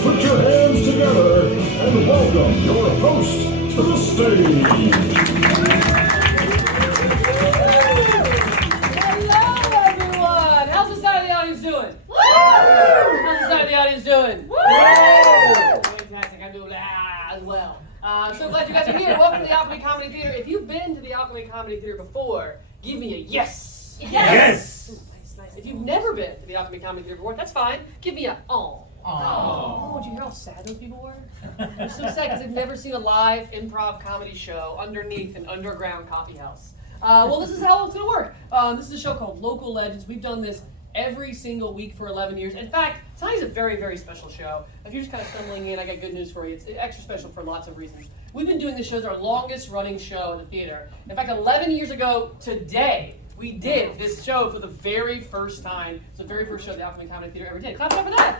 Please put your hands together and welcome your host to the stage. Hello, everyone. How's the side of the audience doing? How's the side of the audience doing? Fantastic. I'm doing as well. So glad you guys are here. Welcome to the Alchemy Comedy Theater. If you've been to the Alchemy Comedy Theater before, give me a yes. Yes. Ooh, nice. If you've never been to the Alchemy Comedy Theater before, that's fine. Give me a oh. Oh, did you hear how sad those people were? They're so sad because they've never seen a live improv comedy show underneath an underground coffee house. Well, this is how it's going to work. This is a show called Local Legends. We've done this every single week for 11 years. In fact, tonight's a very, very special show. If you're just kind of stumbling in, I got good news for you. It's extra special for lots of reasons. We've been doing this show as our longest running show in the theater. In fact, 11 years ago today, we did this show for the very first time. It's the very first show the Alchemy Comedy Theater ever did. Clap it up for that!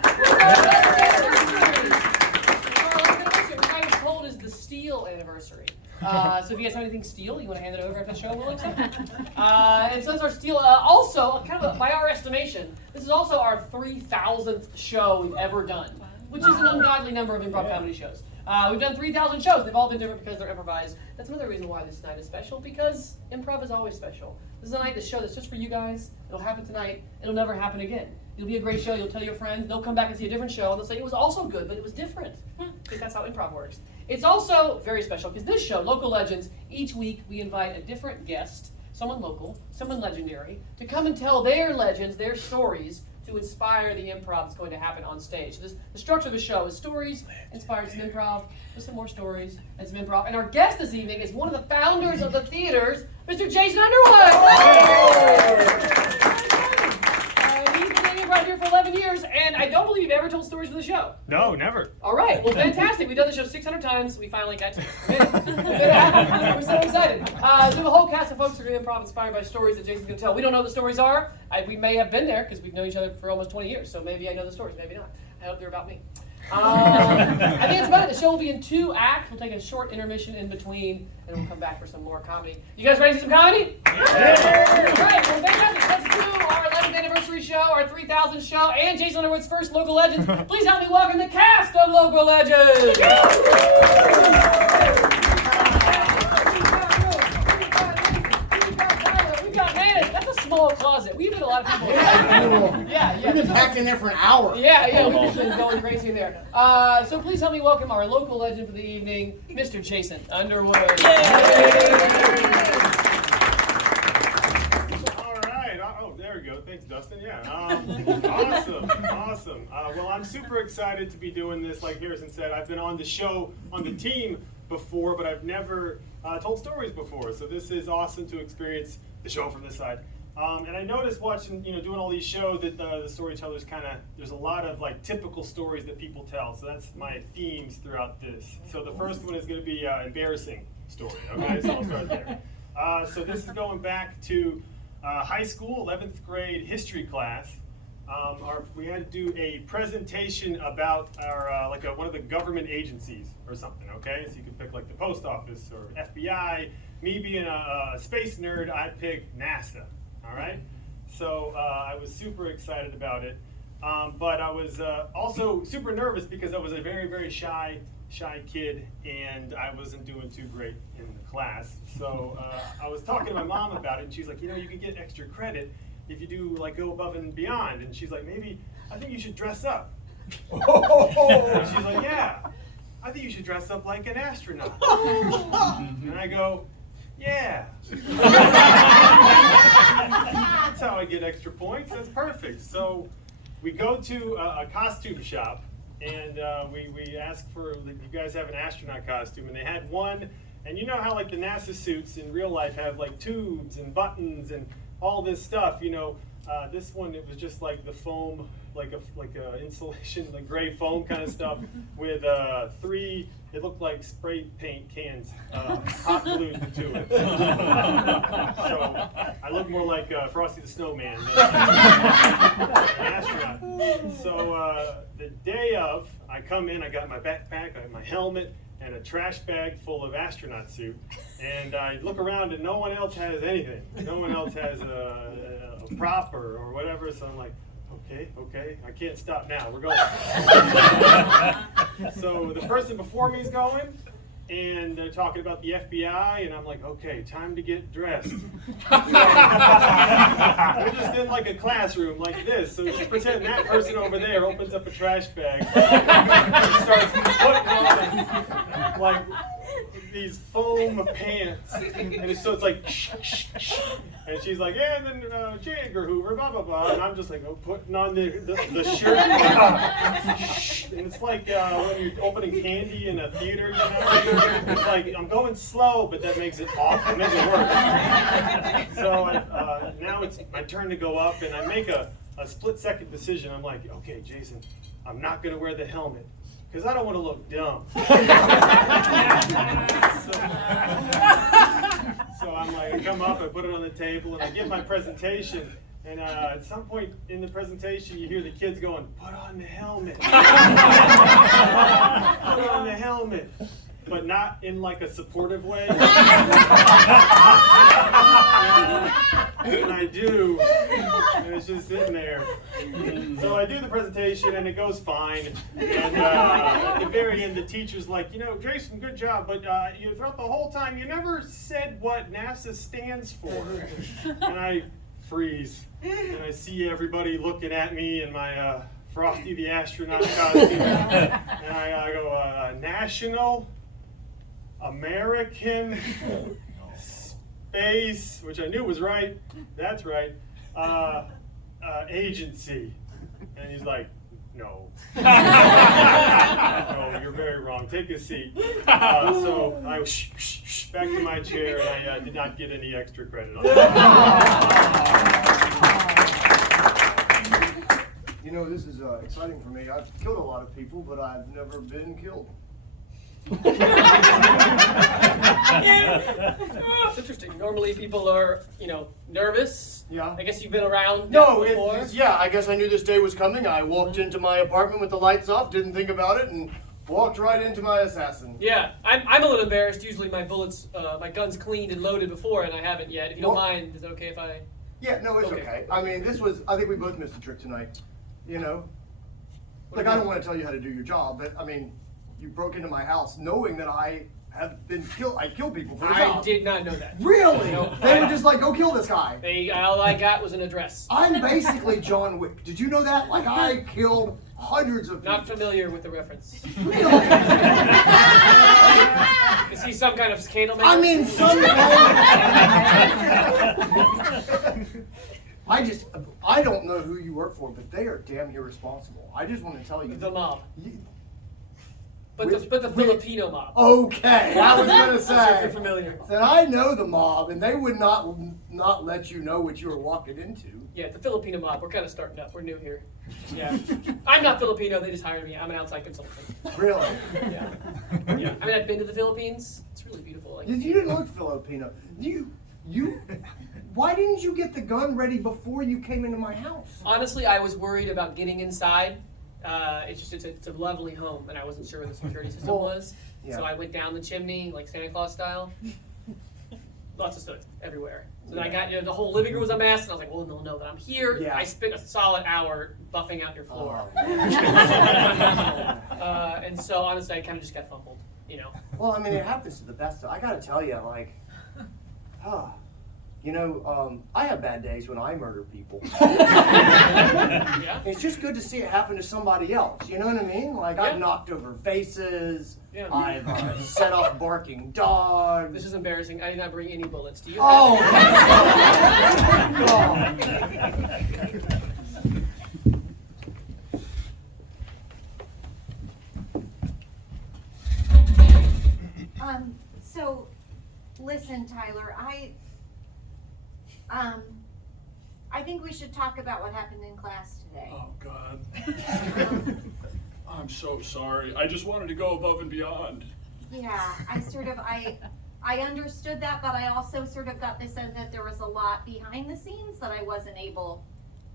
What I was told is the Steel anniversary. So if you guys have anything steel, you want to hand it over after the show, we'll accept it. And so it's our steel. Also, kind of by our estimation, this is also our 3,000th show we've ever done, which is an ungodly number of improv comedy shows. We've done 3,000 shows. They've all been different because they're improvised. That's another reason why this night is special, because improv is always special. This is a night, this show that's just for you guys. It'll happen tonight. It'll never happen again. It'll be a great show. You'll tell your friends. They'll come back and see a different show, and they'll say it was also good, but it was different. Because that's how improv works. It's also very special because this show, Local Legends, each week we invite a different guest, someone local, someone legendary, to come and tell their legends, their stories, to inspire the improv that's going to happen on stage. So the structure of the show is stories, inspired some improv, with some more stories, and some improv. And our guest this evening is one of the founders of the theaters, Mr. Jason Underwood! He's been in improv here for 11 years, and I don't believe you've ever told stories for the show. No, never. All right, well, fantastic. We've done the show 600 times. We finally got to it. We're so excited. So the whole cast of folks are going to improv inspired by stories that Jason's going to tell. We don't know what the stories are. We may have been there because we've known each other for almost 20 years, so maybe I know the stories, maybe not. I hope they're about me. I think that's about it. The show will be in 2 acts. We'll take a short intermission in between, and we'll come back for some more comedy. You guys ready to see some comedy? Yeah. All right, well, fantastic. Let's do our 11th anniversary show, our 3,000th show, and Jason Underwood's first Local Legends. Please help me welcome the cast of Local Legends. We've got man, that's a small closet. We've had a lot of people. Yeah. We've been packed in there for an hour. Yeah, we've been going crazy in there. So please help me welcome our local legend for the evening, Mr. Jason Underwood. All right. Oh, there we go. Thanks, Dustin. Yeah. Awesome. Well, I'm super excited to be doing this. Like Harrison said, I've been on the show, on the team before, but I've never told stories before. So this is awesome to experience the show from this side. And I noticed watching, doing all these shows that the storytellers there's a lot of like typical stories that people tell. So that's my themes throughout this. So the first one is going to be embarrassing story. Okay, so I'll start there. So this is going back to high school, 11th grade history class. We had to do a presentation about our one of the government agencies or something. Okay, so you could pick like the post office or FBI. Me being a space nerd, I picked NASA. All right, so I was super excited about it, but I was also super nervous because I was a very, very shy kid, and I wasn't doing too great in the class. So I was talking to my mom about it, and she's like, you can get extra credit if you do go above and beyond. And she's like, I think you should dress up. And she's like, yeah, I think you should dress up like an astronaut. And I go, yeah. That's how I get extra points. That's perfect. So we go to a costume shop, and we ask for, you guys have an astronaut costume, and they had one. And you know how the NASA suits in real life have tubes and buttons and all this stuff. This one, it was just the foam, like a insulation, gray foam kind of stuff with 3. It looked like spray paint cans hot glued to it. So I look more like Frosty the Snowman than an astronaut. So the day of, I come in, I got my backpack, I have my helmet, and a trash bag full of astronaut suit. And I look around and no one else has anything. No one else has a prop or whatever. So I'm like, okay, I can't stop now, we're going. So the person before me is going, and they're talking about the FBI, and I'm like, okay, time to get dressed. We're just in like a classroom like this, so just pretend that person over there opens up a trash bag and starts putting on like these foam pants, and so it's like, and she's like, yeah, and then J. Edgar Hoover, blah blah blah, and I'm just like, putting on the shirt, and it's like when you're opening candy in a theater, you know, it's like I'm going slow, but that makes it awful, it makes it worse. So now it's my turn to go up, and I make a split-second decision. I'm like, okay, Jason, I'm not gonna wear the helmet, because I don't want to look dumb. So I'm like, I come up, I put it on the table, and I give my presentation. And at some point in the presentation, you hear the kids going, put on the helmet. Put on the helmet. But not in like a supportive way. And I do, and it's just sitting there. So I do the presentation, and it goes fine. And at the very end, the teacher's like, you know, Jason, good job, but throughout the whole time, you never said what NASA stands for. And I freeze, and I see everybody looking at me in my Frosty the Astronaut costume, and I go, National American Space, which I knew was right. That's right. Agency. And he's like, no. No, you're very wrong. Take a seat. So I back to my chair, and I did not get any extra credit on that. You know, this is exciting for me. I've killed a lot of people, but I've never been killed. It's interesting. Normally people are, you know, nervous. Yeah. I guess you've been around No, before. yeah, I guess I knew this day was coming. I walked into my apartment with the lights off, didn't think about it, and walked right into my assassin. Yeah, I'm a little embarrassed. Usually my bullets, my gun's cleaned and loaded before, and I haven't yet. If you don't mind, is it okay if I... Yeah, no, it's okay. I mean, I think we both missed a trick tonight, you know? Like, I don't want to tell you how to do your job, but, I mean, you broke into my house knowing that I have been killed. I kill people for a job. I did not know that. Really? No, They were just like, go kill this guy. All I got was an address. I'm basically John Wick. Did you know that? Like, I killed hundreds of people. Not familiar with the reference. Really? Is he some kind of scandal maker? I mean, I don't know who you work for, but they are damn irresponsible. I just want to tell you. The mob. But With- the Filipino mob. Okay, I was gonna If you're say. familiar. That I know the mob, and they would not let you know what you were walking into. Yeah, the Filipino mob. We're kind of starting up. We're new here. Yeah. I'm not Filipino. They just hired me. I'm an outside consultant. Really? Yeah. Yeah. I mean, I've been to the Philippines. It's really beautiful. Like, You didn't look Filipino. Why didn't you get the gun ready before you came into my house? honestly, I was worried about getting inside. It's a lovely home, and I wasn't sure where the security system was. yeah. So I went down the chimney, like Santa Claus style. Lots of stuff everywhere. So then I got, the whole living room was a mess, and I was like, well, they'll know that I'm here. Yeah. I spent a solid hour buffing out your floor. And so honestly, I kind of just got fumbled, Well, I mean, it happens to the best. I gotta tell you, like, I have bad days when I murder people. Yeah. It's just good to see it happen to somebody else. You know what I mean? Like, I've knocked over faces. Yeah. I've set off barking dogs. This is embarrassing. I did not bring any bullets. Do you? Oh, So, listen, Tyler, I think we should talk about what happened in class today. Oh, God. I'm so sorry. I just wanted to go above and beyond. Yeah, I understood that, but I also sort of got the sense that there was a lot behind the scenes that I wasn't able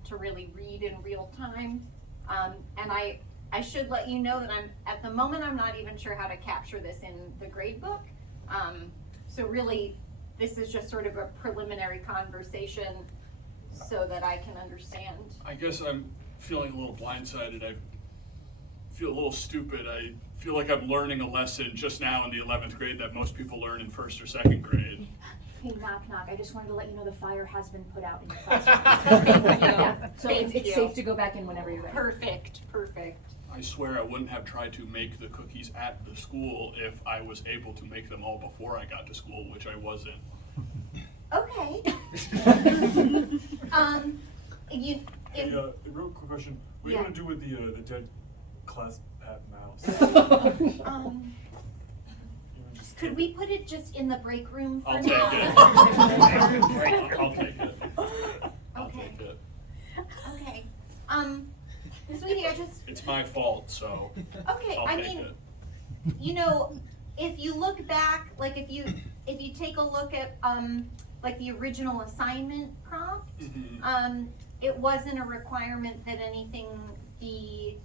to really read in real time. And I should let you know that at the moment, I'm not even sure how to capture this in the grade book. So really, this is just sort of a preliminary conversation so that I can understand. I guess I'm feeling a little blindsided. I feel a little stupid. I feel like I'm learning a lesson just now in the 11th grade that most people learn in 1st or 2nd grade. Hey, knock, knock. I just wanted to let you know the fire has been put out in your classroom. Thank you. Yeah, so Thank it's you. safe to go back in whenever you're ready. Perfect. I swear I wouldn't have tried to make the cookies at the school if I was able to make them all before I got to school, which I wasn't. Okay. Hey, real quick question. What are you Yeah. gonna do with the dead class pet mouse? You know, just Could we put it just in the break room for I'll take now? it. I'll take it. I'll Okay. take it. Okay. Sweetie, I just. It's my fault, so Okay. I'll I take mean, it. you know, if you look back, like if you take a look at like the original assignment prompt, Mhm. it wasn't a requirement that anything be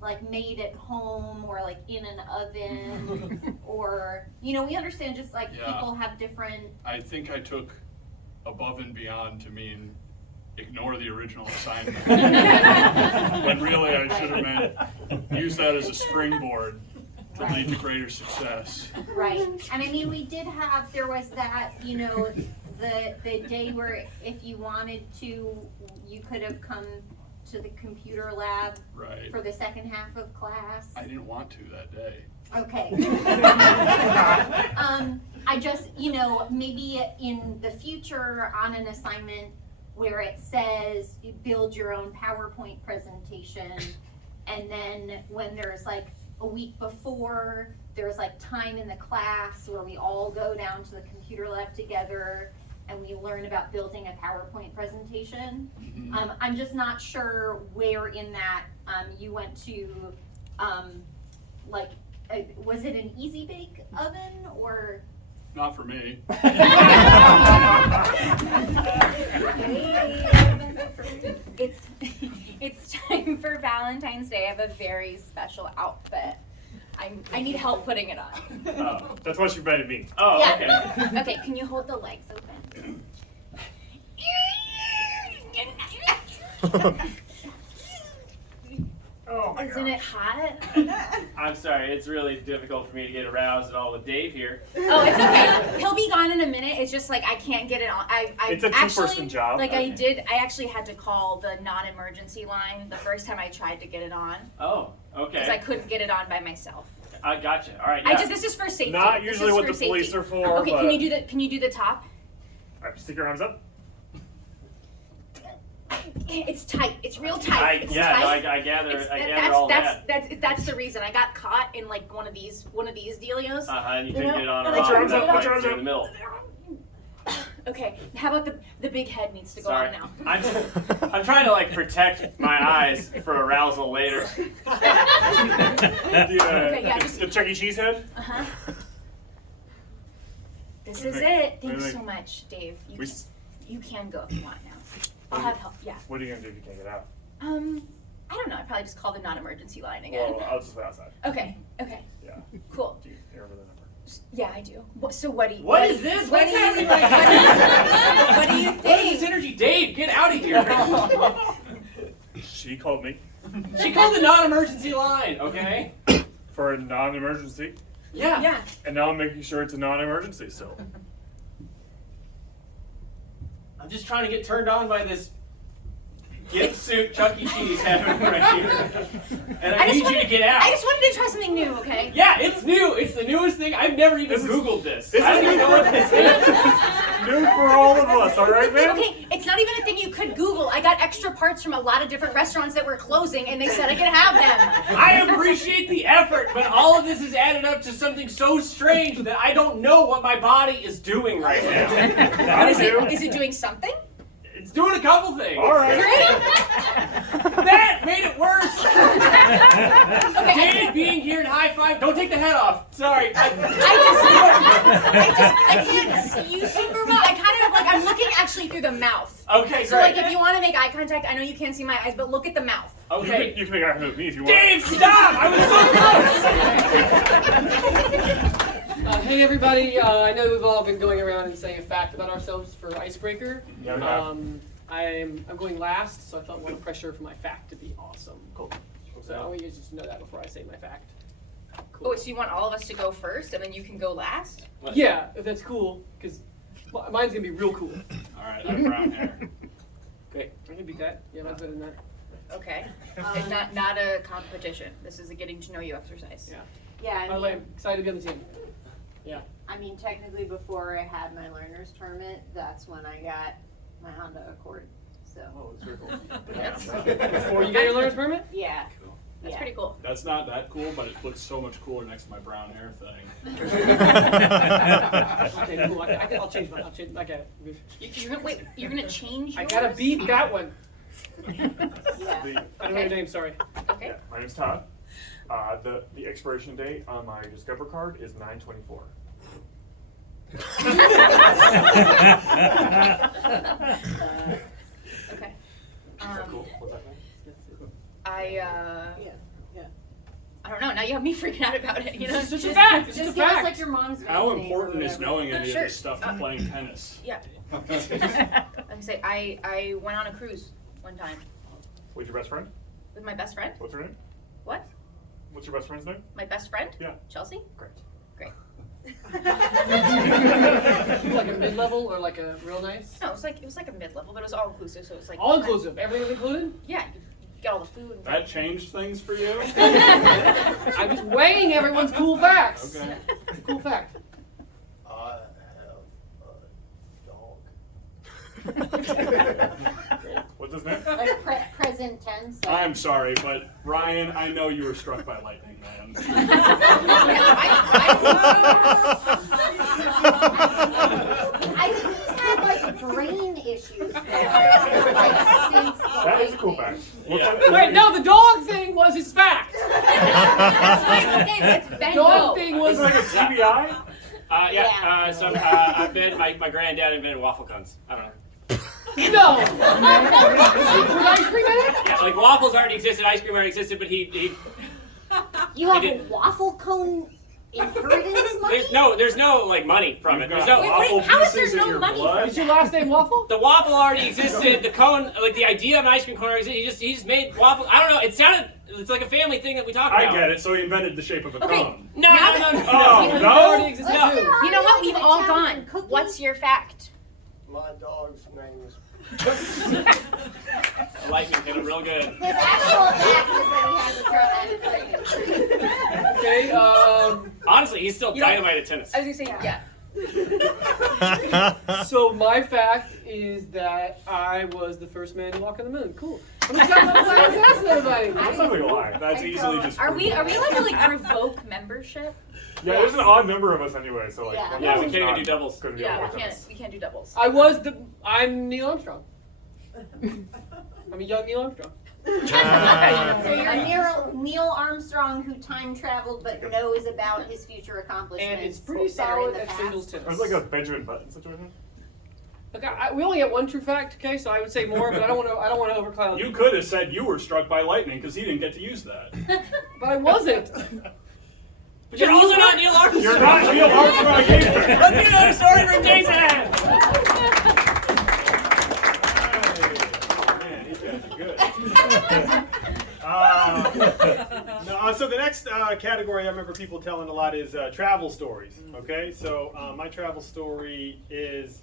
like made at home or like in an oven or we understand just like Yeah. people have different. I think I took above and beyond to mean ignore the original assignment. When really I should have meant use that as a springboard to lead to greater success. Right, and I mean, there was that, the day where if you wanted to, you could have come to the computer lab Right. for the second half of class. I didn't want to that day. Okay. I just, maybe in the future on an assignment where it says you build your own PowerPoint presentation, and then when there's like a week before, there's like time in the class where we all go down to the computer lab together and we learn about building a PowerPoint presentation. Mhm. I'm just not sure where in that you went to, was it an easy bake oven or? Not for me. It's time for Valentine's Day. I have a very special outfit. I need help putting it on. Oh, that's why she invited me. Oh, Yeah. okay. Okay, can you hold the legs open? Oh my Isn't god. it hot? I'm sorry, it's really difficult for me to get aroused at all with Dave here. Oh, it's okay. He'll be gone in a minute. It's just like I can't get it on. It's a two-person job. Like Okay. I actually had to call the non-emergency line the first time I tried to get it on Oh, because I okay. couldn't get it on by myself. I gotcha. All right, yeah. This is for safety. Not This usually is what for the police safety. are for. Okay, but... can you do the top? Alright, stick your arms up. It's tight. It's real tight. It's tight. I gather It's- all that's, that. that's the reason I got caught in like one of these dealios. And you You couldn't know, get on and or I off. tried to That's get on. why you're in the middle. Okay, how about the big head needs to go Sorry. on now? I'm trying to like protect my eyes for arousal later. Okay, yeah, just- The Chuck E. Cheese head? Uh-huh. This is Wait, it. Thanks wait. so much, Dave. We- You can go if you want now. I'll have help. Yeah. What are you gonna do if you can't get out? I don't know. I'd probably just call the non-emergency line again. Well, I'll just wait outside. Okay. Yeah. Cool. Do you remember the number? Yeah, I do. So what do you? What is this? What What's do you? happening? What do you What is this think? energy? Dave, get out of here. She called me She called the non-emergency line, okay? for a non-emergency, Yeah. Yeah. and now I'm making sure it's a non-emergency still. I'm just trying to get turned on by this gift suit Chuck E. Cheese having right here. And I need you to get out. I just wanted to try something new. Okay. Yeah, it's new. It's the newest thing. I've never even This is- Googled this. this I don't is even know what this is. New for all of us, all right, man? Okay, it's not even a thing you could Google. I got extra parts from a lot of different restaurants that were closing, and they said I could have them. I appreciate the effort, but all of this has added up to something so strange that I don't know what my body is doing right now. I Is do. it doing something? It's doing a couple things. All right. That made it worse. Okay. Dave being here and high five. Don't take the head off. Sorry. I can't see you super well. I kind of I'm looking actually through the mouth. Okay, So great. like if you want to make eye contact, I know you can't see my eyes, but look at the mouth. Okay. You can make eye contact with me if you want. Dave, stop! I was so close. Hey everybody, I know we've all been going around and saying a fact about ourselves for Icebreaker. Yeah, we have. I'm going last, so I felt more pressure for my fact to be awesome. Cool. So I want you just to know that before I say my fact. Oh, so you want all of us to go first, and then you can go last? Yeah, if that's cool, because mine's gonna be real cool. All right, I have brown hair. Great, I can beat that. Yeah, mine's better than that. Okay. It's not a competition. This is a getting to know you exercise. Yeah. Yeah, By the way, I'm excited to be on the team. Yeah. I mean, technically, before I had my learner's permit, that's when I got my Honda Accord. So, Oh, it's very cool. That's, Before you get your learner's permit? yeah. Cool. that's Yeah. pretty cool. That's not that cool, but it looks so much cooler next to my brown hair thing. Okay, cool. I'll change mine. I'll change. Okay. You're gonna change I yours? gotta beat that one. Yeah. I don't know your name. Sorry. Okay. Yeah, my name's Todd. The expiration date on my Discover card is 9/24. Okay. Is that cool? What's that mean? I don't know. Now you have me freaking out about it. You know. It's just a fact. It's Just just a give us fact. like your mom's How maiden name or important is whatever. knowing any Sure. of this stuff to playing tennis? Yeah. I say I went on a cruise one time What's your best friend? with my best friend. What's her name? What? What's your best friend's name? My best friend? Yeah. Chelsea? Great. Great. Like a mid-level or like a real nice? No, it was like a mid-level, but it was all inclusive, so it was like All inclusive. Everything was included? Yeah, you get all the food. And That changed things for you? I'm just weighing everyone's cool facts. Okay. It's a cool fact. I have a dog. What's his name? Like present tense. Like, I'm sorry, but Ryan, I know you were struck by lightning, man. I think he's had like brain issues there, like since the That is a cool lightning. fact. What Yeah. kind of- Wait, no, the dog thing was his fact. Okay, let's bend Dog go. thing Is was. it like a TBI? Yeah. I bet my granddad invented waffle cones. I don't know. No. With ice cream in it? Yeah, like waffles already existed, ice cream already existed, but he You have He a did- waffle cone inheritance money? there's no like money from it. You've There's got no waffle how is there pieces in no your money blood? Is your last name Waffle? the waffle already existed. The cone, like the idea of an ice cream cone already existed. He just made waffle. I don't know. It's like a family thing that we talk about. I get it. So he invented the shape of a Okay. cone. No. Oh, It no? already existed Let's too. go. You know what? We've Like all chocolate gone. cookie. What's your fact? My dog's name is. Lightning hit him real good. His actual fact is that he has a traumatic Okay. Honestly, he's still You know- dynamite at tennis. I was gonna say yeah. So my fact is that I was the first man to walk on the moon. Cool. I'm excited to ask everybody. That sounds like a lie. That's I easily don't- just. Are we allowed to like revoke membership? Yeah, there's an odd number of us anyway, so like. Yeah. one Yeah, we person's can't even not do doubles. gonna be Yeah, able to we work can't. We can't do doubles. I'm Neil Armstrong. I'm a young Neil Armstrong. So you're Neil Armstrong who time traveled but knows about his future accomplishments. And it's pretty that are in solid the at past. singles It tennis. was like a Benjamin Button situation. Look, we only get one true fact, okay? So I would say more, but I don't want to overcloud You could have said you were struck by lightning because he didn't get to use that. But I wasn't. But you're also not Neil Armstrong. You're not Neil Armstrong either. Let's get another story from Jason. Man, these guys are good. So the next category I remember people telling a lot is travel stories. Okay, so my travel story is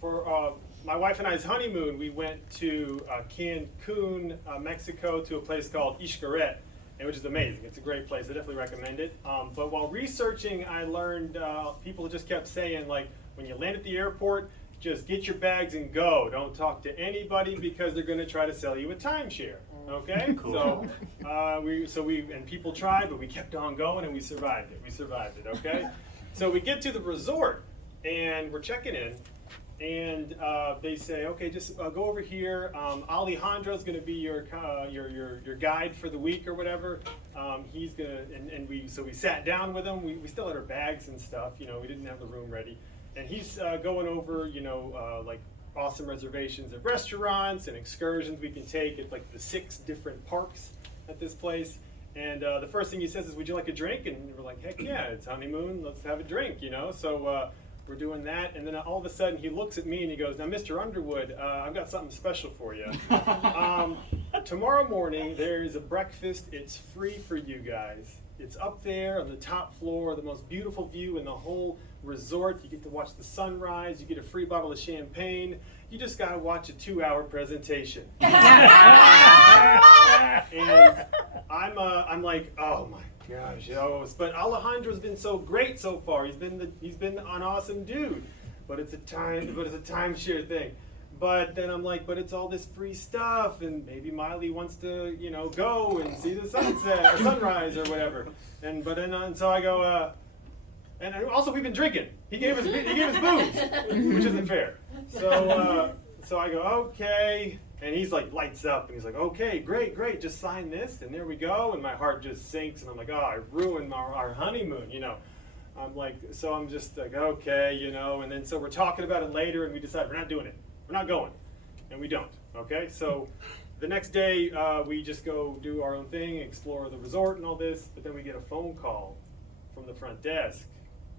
for my wife and I's honeymoon. We went to Cancun, Mexico, to a place called Xcaret, which is amazing. It's a great place. I definitely recommend it. But while researching, I learned people just kept saying, like, when you land at the airport, just get your bags and go. Don't talk to anybody because they're going to try to sell you a timeshare. Okay? Cool. So we people tried, but we kept on going and we survived it. Okay? So we get to the resort and we're checking in. And they say, okay, just go over here. Alejandro's going to be your guide for the week or whatever. He's gonna, and we sat down with him. We still had our bags and stuff. You know, we didn't have the room ready. And he's going over, like awesome reservations at restaurants and excursions we can take at like the 6 different parks at this place. And the first thing he says is, "Would you like a drink?" And we're like, "Heck yeah, it's honeymoon. Let's have a drink." So. we're doing that, and then all of a sudden he looks at me and he goes, "Now, Mr. Underwood, I've got something special for you. Tomorrow morning there's a breakfast. It's free for you guys. It's up there on the top floor, the most beautiful view in the whole resort. You get to watch the sunrise. You get a free bottle of champagne. You just gotta watch a 2-hour presentation." And I'm like, oh my gosh, but Alejandro's been so great so far. He's been an awesome dude. But it's a timeshare thing. But then I'm like, but it's all this free stuff, and maybe Miley wants to, go and see the sunset or sunrise or whatever. And so I go, and also we've been drinking. He gave us booze, which isn't fair. So I go, okay, and he's like lights up, and he's like, okay, great, just sign this, and there we go. And my heart just sinks, and I'm like, oh, I ruined our honeymoon, I'm like, so I'm just like, okay, and then so we're talking about it later, and we decide we're not doing it. We're not going, and we don't, okay? So the next day, we just go do our own thing, explore the resort and all this, but then we get a phone call from the front desk,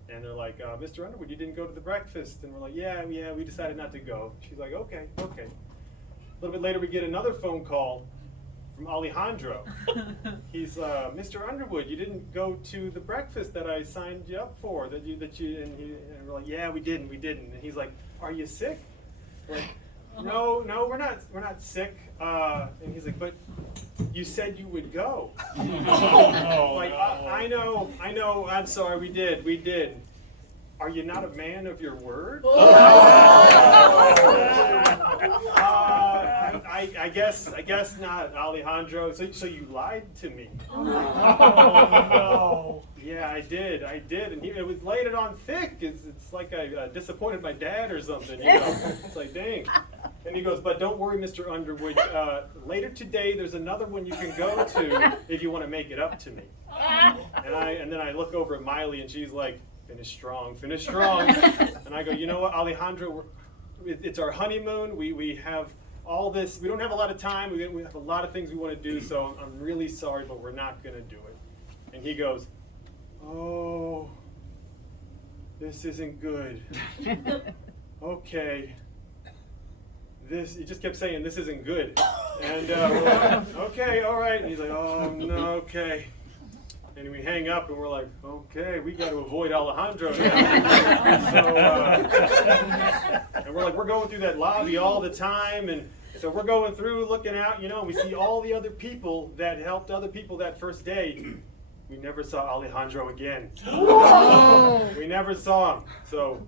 and they're like, Mr. Underwood, you didn't go to the breakfast. And we're like, yeah, we decided not to go. She's like, okay. A little bit later, we get another phone call from Alejandro. He's, Mr. Underwood, you didn't go to the breakfast that I signed you up for, and we're like, yeah, we didn't. And he's like, are you sick? We're like, no, we're not sick. And he's like, but you said you would go. Like, I know, I'm sorry, we did. Are you not a man of your word? I guess not, Alejandro. So you lied to me. No. Yeah, I did, and it was laid it on thick. It's like I disappointed my dad or something. It's like, dang. And he goes, but don't worry, Mr. Underwood. Later today, there's another one you can go to if you want to make it up to me. And then I look over at Miley, and she's like, finish strong. And I go, you know what, Alejandro, it's our honeymoon. We have all this. We don't have a lot of time. We have a lot of things we want to do, so I'm really sorry, but we're not going to do it. And he goes, oh, this isn't good. Okay. He just kept saying, this isn't good. And we're like, okay, all right. And he's like, oh, no, okay. And we hang up, and we're like, okay, we got to avoid Alejandro now. And we're like, we're going through that lobby all the time, and so we're going through, looking out, and we see all the other people that helped other people that first day. We never saw Alejandro again. Whoa. We never saw him. So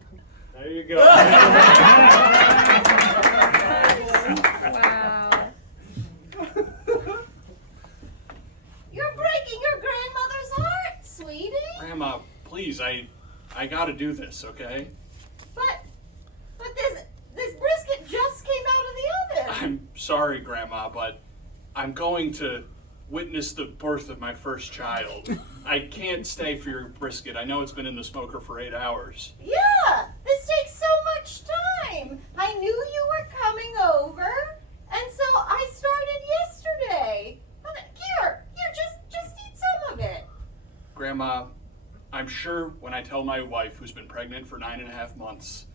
there you go. Wow. You're breaking your grandmother's heart, sweetie. Grandma, please, I gotta do this, okay? But this brisket just came out of the oven. I'm sorry, Grandma, but I'm going to witness the birth of my first child. I can't stay for your brisket. I know it's been in the smoker for 8 hours. Yeah, this takes so much time. I knew you were coming over, and so I started yesterday. Here, just eat some of it. Grandma, I'm sure when I tell my wife, who's been pregnant for 9.5 months,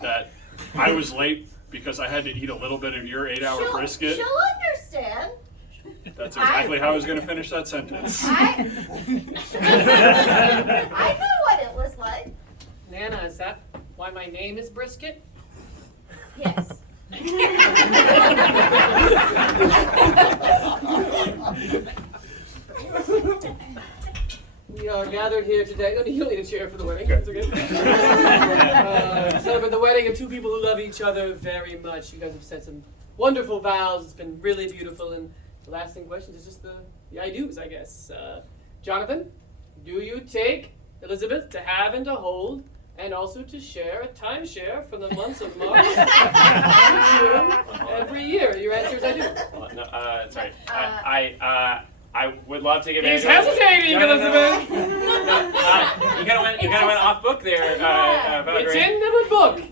that I was late because I had to eat a little bit of your 8-hour brisket. She'll understand. That's exactly how I was going to finish that sentence. I know what it was like. Nana, is that why my name is Brisket? Yes. We are gathered here today. Oh, you don't need a chair for the wedding. That's okay. Celebrate the wedding of two people who love each other very much. You guys have said some wonderful vows. It's been really beautiful. And the lasting question is just the I do's, I guess. Jonathan, do you take Elizabeth to have and to hold, and also to share a timeshare for the months of March and June every year? Your answer is I do. No, sorry. I would love to give He's hesitating, Elizabeth. You kind of went off book there. It's in the book.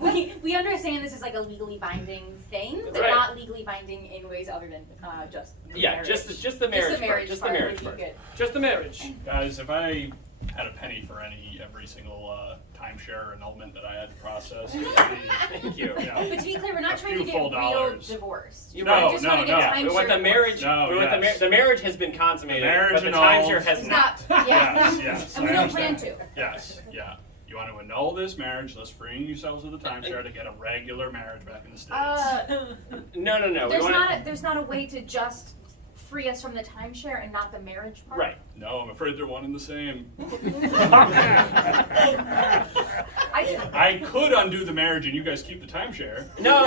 We understand this is like a legally binding thing, but Right. not legally binding in ways other than just the Yeah, marriage. just the marriage part. Just the marriage would be part. good. Just the marriage. Guys, if I had a penny for every single timeshare annulment that I had to process. Thank you. Yeah. But to be clear, we're not A trying to few get full real dollars. divorced. You're No, right. We just want to get no. timeshare We want the marriage. No, we want yes. the marriage has been consummated, The marriage but the annulled. timeshare has It's not. not, yeah. Yes, yes. And we I don't plan understand. to. Yes, yeah. You want to annul this marriage, thus freeing yourselves of the timeshare to get a regular marriage back in the States. No. There's not a way to just free us from the timeshare and not the marriage part. Right. No, I'm afraid they're one and the same. I I could undo the marriage and you guys keep the timeshare. No.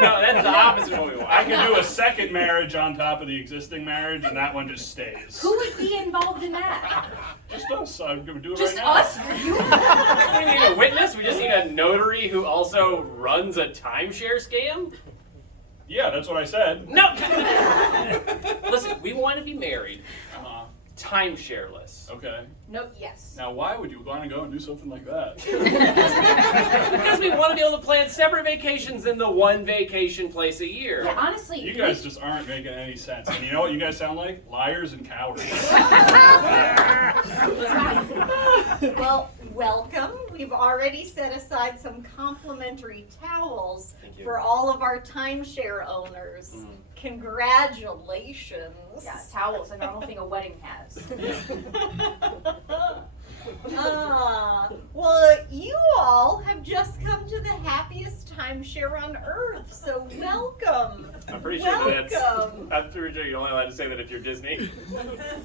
No, that's the opposite of what we want. I could do a second marriage on top of the existing marriage, and that one just stays. Who would be involved in that? Just us. I'm gonna do it Just right now. us? You? We need a witness. We just need a notary who also runs a timeshare scam. Yeah, that's what I said. No. Listen, we want to be married, timeshareless. Okay. No, yes. Now, why would you want to go and do something like that? Because we want to be able to plan separate vacations than the one vacation place a year. Yeah, honestly. You guys just aren't making any sense. And you know what you guys sound like? Liars and cowards. Well, welcome. We've already set aside some complimentary towels Thank you. for all of our timeshare owners. Congratulations. Yeah, towels, a normal thing a wedding has. Well, you all have just come to the happiest timeshare on earth, so welcome. I'm pretty sure Welcome. I'm pretty sure you're only allowed to say that if you're Disney.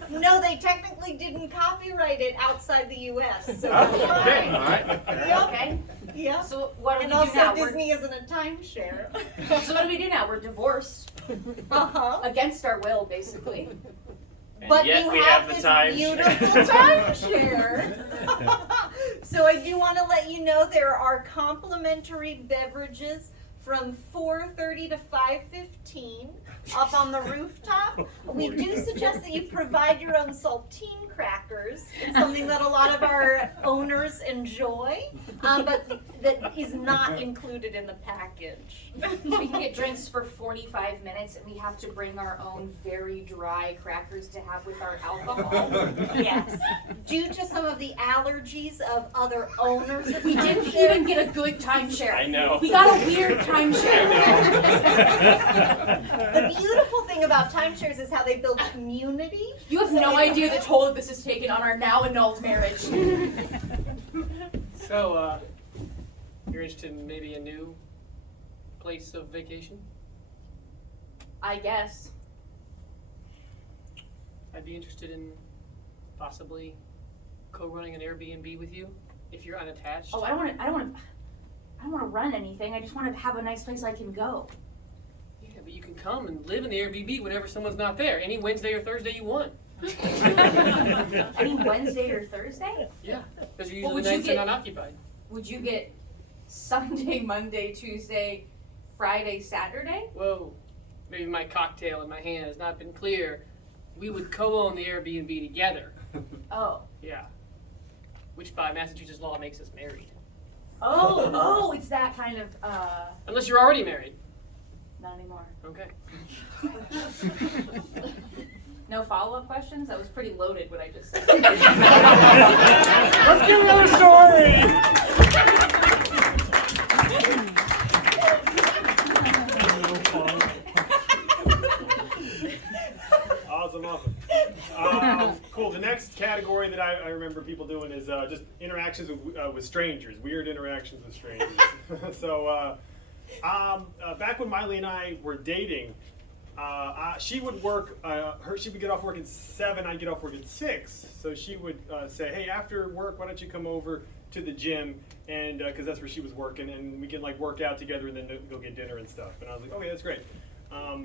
No, they technically didn't copyright it outside the U.S. So Okay, all right. Yep. Okay. Yeah. So what do And we do also now? Disney isn't a timeshare. So what do we do now? We're divorced Uh-huh. against our will, basically. And But yet you we have have the this timeshare. beautiful timeshare. So I do want to let you know there are complimentary beverages from 4:30 to 5:15 up on the rooftop. We do suggest that you provide your own saltine crackers. It's something that a lot of our owners enjoy, but that is not included in the package. We can get drinks for 45 minutes, and we have to bring our own very dry crackers to have with our alcohol. Yes. Due to some of the allergies of other owners of We didn't timeshare. even get a good timeshare. I know. We got a weird timeshare. The beautiful thing about timeshares is how they build community. You have no idea the toll that this has taken on our now annulled marriage. So, you're interested in maybe a new place of vacation? I guess. I'd be interested in possibly co-running an Airbnb with you if you're unattached. Oh, I don't want to run anything. I just want to have a nice place I can go. Yeah, but you can come and live in the Airbnb whenever someone's not there. Any Wednesday or Thursday you want. Any Wednesday or Thursday? Yeah, because Well, usually would the you nights get- are not occupied. Would you get Sunday, Monday, Tuesday, Friday, Saturday? Whoa, maybe my cocktail in my hand has not been clear. We would co-own the Airbnb together. Oh. Yeah. Which by Massachusetts law makes us married. Oh, it's that kind of, Unless you're already married. not anymore. Okay. No follow-up questions? That was pretty loaded what I just said. Let's give another story. Awesome. Cool. The next category that I remember people doing is just interactions with strangers, weird interactions with strangers. So back when Miley and I were dating, she would work. She would get off work at 7. I'd get off work at 6. So she would say, "Hey, after work, why don't you come over to the gym?" And because that's where she was working, and we can like work out together and then go get dinner and stuff. And I was like, "Okay, that's great."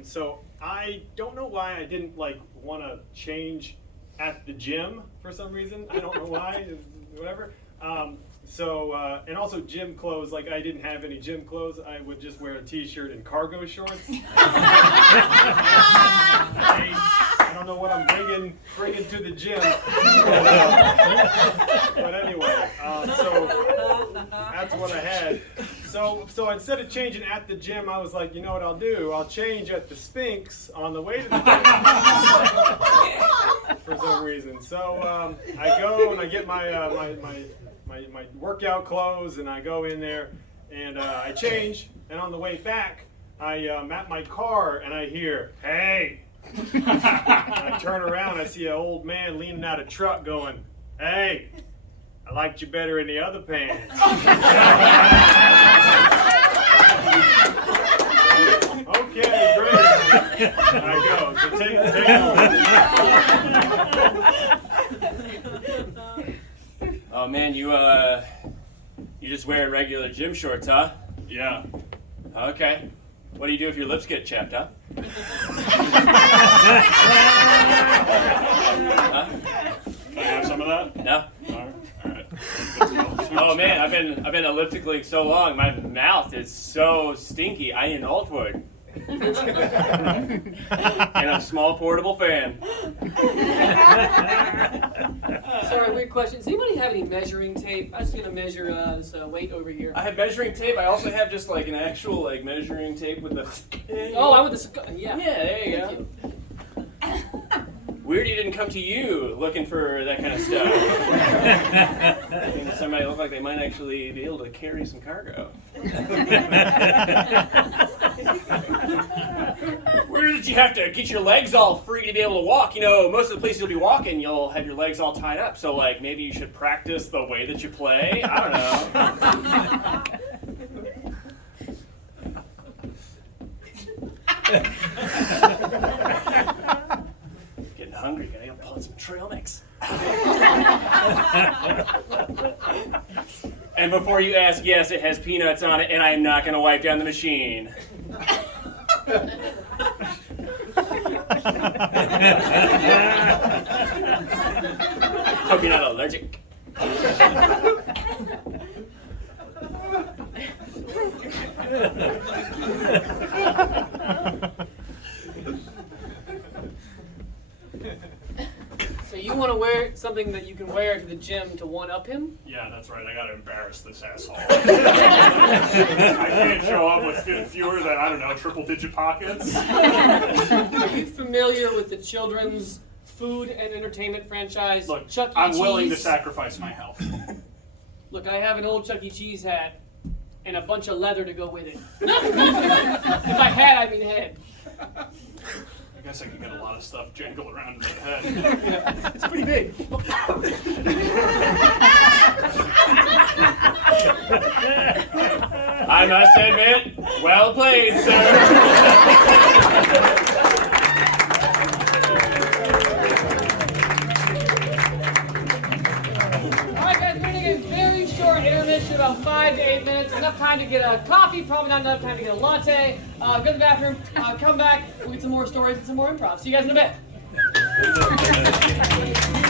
So I don't know why I didn't like want to change at the gym for some reason. I don't know why. Whatever. And also gym clothes, like I didn't have any gym clothes. I would just wear a t-shirt and cargo shorts. I don't know what I'm bringing to the gym. But anyway, so That's what I had. So instead of changing at the gym, I was like, you know what I'll do? I'll change at the Sphinx on the way to the gym for some reason. So I go and I get my workout clothes and I go in there and I change. And on the way back, I'm at my car and I hear, "Hey!" And I turn around, I see an old man leaning out a truck going, "Hey, I liked you better in the other pants." Okay, great. I go. So take over. Oh man, you just wearing regular gym shorts, huh? Yeah. Okay. What do you do if your lips get chapped, huh? Huh? Can I have some of that? No. All right. Oh man, I've been elliptically so long. My mouth is so stinky. I need an Altwood. And a small portable fan. Sorry, weird question. Does anybody have any measuring tape? I was gonna measure this weight over here. I have measuring tape. I also have just like an actual like measuring tape with the. Oh, I with the yeah. Yeah, there you go. Weird he didn't come to you looking for that kind of stuff. I think somebody looked like they might actually be able to carry some cargo. Where did you have to get your legs all free to be able to walk? You know, most of the places you'll be walking, you'll have your legs all tied up. So, like, maybe you should practice the way that you play. I don't know. Getting hungry, gotta pull in some trail mix. And before you ask, yes, it has peanuts on it, and I am not gonna wipe down the machine. Hope you're not allergic. So you want to wear something that you can wear to the gym to one-up him? Yeah, that's right. I gotta embarrass this asshole. I can't show up with fewer than, I don't know, triple-digit pockets. Are you familiar with the children's food and entertainment franchise, Look, Chuck E. I'm Cheese? willing to sacrifice my health. Look, I have an old Chuck E. Cheese hat and a bunch of leather to go with it. If I had, I mean head. I guess I could get a lot of stuff jangled around in my head. It's pretty big. I must admit, well played, sir. Alright guys, we're going to get a very short intermission, about 5 to 8 minutes. Enough time to get a coffee, probably not enough time to get a latte. Go to the bathroom, come back, we'll get some more stories and some more improv. See you guys in a bit.